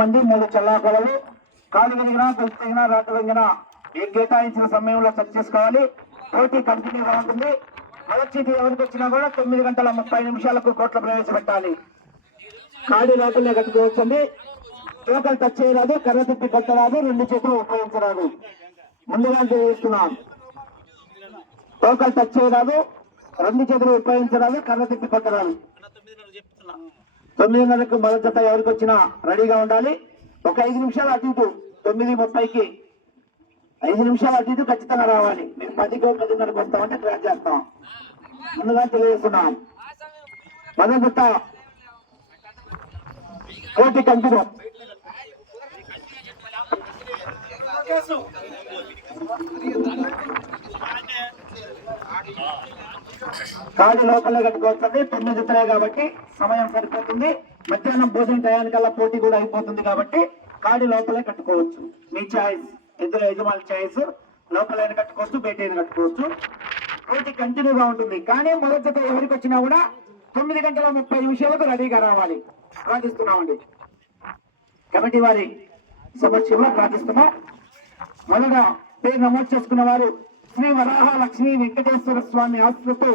మంది 3 చల్లాకలలు కాలు విరిగినా గొంతు తెగినా రాట వెంగినా ఈ కేటాయించిన సమయంలో సెట్ చేసుకోవాలి. పోటీ కంటిన్యూగా ఉంటుంది. మొదటి చీటీ ఎవరికి వచ్చినా కూడా 9 గంటల 30 నిమిషాలకు కోట్ల ప్రవేశపెట్టాలి. కాడి లోపలే కట్టుకోవచ్చండి. టోకలు టచ్ చేయరాదు, కర్ర తిప్పి కొట్టరాదు, 2 చేతులు ఉపయోగించరాదు. ముందుగా తెలియజేస్తున్నాం. టోకలు టచ్ చేయరాదు, 2 చేతులు ఉపయోగించరాదు, కర్ర తిప్పి కొట్టరాదు. 9:30కు మొదటి జత ఎవరికి వచ్చినా రెడీగా ఉండాలి. ఒక 5 నిమిషాలు అటు ఇటు 9:30కి 5 నిమిషాలు అటు ఇటు ఖచ్చితంగా రావాలి. మేము 10కి 10:30కు వస్తామంటే ట్రాక్ చేస్తాం. ముందుగా తెలియజేస్తున్నాం. మొదటి జత కోటి కంటిన్యూ. కాడి లోపలే కట్టుకోవచ్చండి. 9 జతలే కాబట్టి సమయం సరిపోతుంది. మధ్యాహ్నం భోజనం టయానికల్లా పోటీ కూడా అయిపోతుంది కాబట్టి కాడి లోపలే కట్టుకోవచ్చు. మీ ఛాయిస్, ఇద్దరు యజమాని ఛాయిస్. లోపలైన కట్టుకోవచ్చు, బయట కట్టుకోవచ్చు. పోటీ కంటిన్యూగా ఉంటుంది. కానీ మొదటి జత ఎవరికి వచ్చినా కూడా 9 గంటల 30 నిమిషాలకు రెడీగా రావాలి. ప్రార్థిస్తున్నామండి. కమిటీ వారి సమక్షంలో ప్రార్థిస్తున్నాం. మొదట పేరు నమోదు చేసుకున్న వారు శ్రీ వరాహ లక్ష్మీ వెంకటేశ్వర స్వామి ఆశ్రతో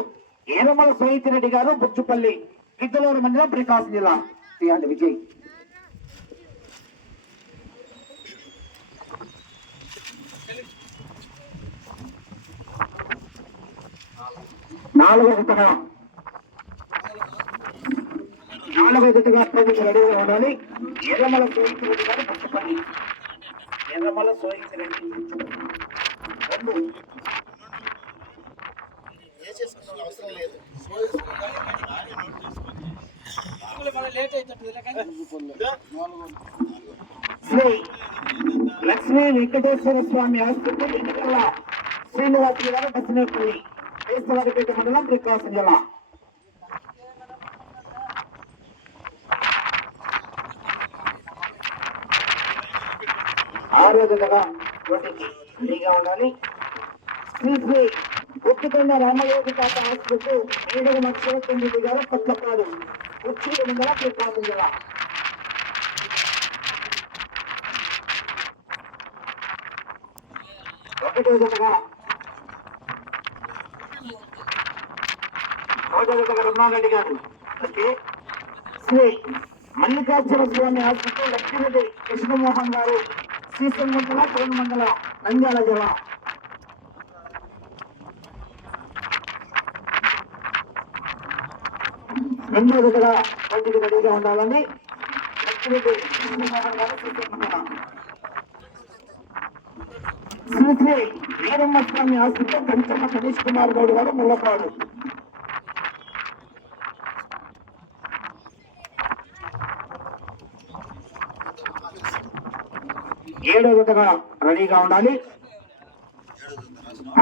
ఏరమల సోయితిరెడ్డి గారు, బుచ్చుపల్లి, గిద్దలూరు మండలం, ప్రకాశం జిల్లా. విజయ్. నాలుగో జతగా రెడీగా ఉండాలి. ఎర్రమల సోయితిరెడ్డి గారు, బుచ్చుపల్లి. ఎర్రమల సోయితిరెడ్డి శ్రీ లక్ష్మీ వెంకటేశ్వర స్వామి ఆస్పత్రి ఎన్నికల శ్రీనివాసి గారు, బసినేపల్లి, వేస్తవారిపేట మండలం, ప్రకాశం జిల్లా. ఆరోగ్యంగా పోటీకి రెడీగా ఉండాలి. శ్రీ శ్రీ ఉత్తుకొండ రామయోగి తాత ఆస్పత్రి 7వ నక్షత్రం గారు, కొత్తపాడు, ఉచ్చూరు మండలం, ప్రకాశం జిల్లా. ఒకటో జతగా రమణారెడ్డి గారు, శ్రీ మల్లికార్జున స్వామి ఆస్పత్రి లక్ష్మీరెడ్డి కృష్ణమోహన్ గారు, శ్రీశైలం మండలం, కోన మండలం, నంద్యాల జిల్లా. రెండో జతగా పోటీకి రెడీగా ఉండాలని లక్ష్మీరెడ్డి కృష్ణమోహన్ గారు, శ్రీశైలం మండలం. శ్రీ శ్రీ వీరమ్మ స్వామి ఆస్పత్రి కంచమ్మ సతీష్ కుమార్ గౌడ్ గారు, ముల్లపాడు. ఏడో జతగా రెడీగా ఉండాలి.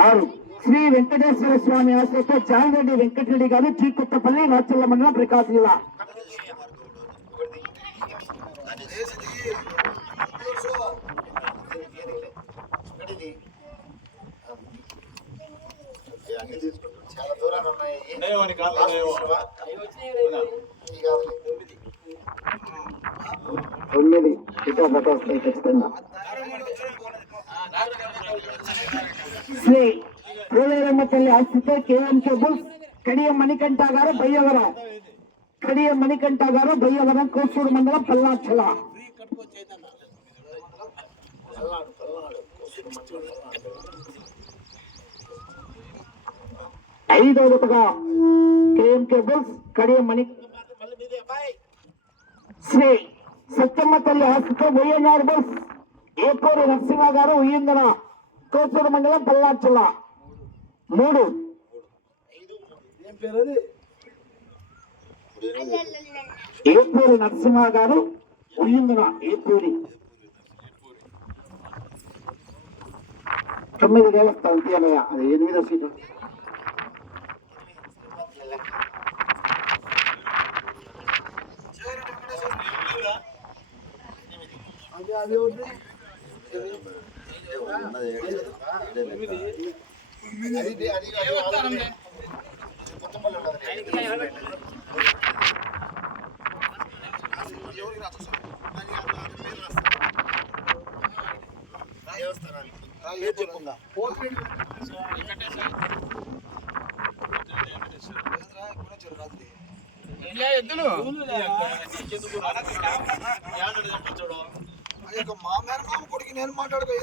6 శ్రీ వెంకటేశ్వర స్వామి ఆశ్రతో జాయిరెడ్డి వెంకటరెడ్డి గారు, చీకొత్తపల్లి, రాచల్ల మండలం, ప్రకాశం జిల్లా. చాలా దూరాలు ఉన్నాయి. 9 ఇటో బట్ట వస్తాయి ఖచ్చితంగా. శ్రీ పోలేరమ్మ తల్లి ఆస్తితో కేఎం కేబుల్స్ కడియం మణికంఠ గారు, బయ్యవరం. కడియం మణికంఠ గారు, బయ్యవరం, కోసూరు మండలం, పల్లాచల. 5వ జతగా కేఎం కేబుల్స్ కడియం మణి శ్రీ సత్యమ్మ తల్లి ఆస్తితో వైఎన్ఆర్ బుల్స్ ఏపూరు నరసింహ గారు, ఉయ్యందన, కోసూరు మండలం, పల్లాచల. 3 ఏపూరు నరసింహ గారు, ఉయ్యందన, ఏపూరి. 9 దేవస్థానం తీయాలయ్యా, అది 8వ సీటు. అది మా మేనమామ కొడుకు నేను మాట్లాడుకో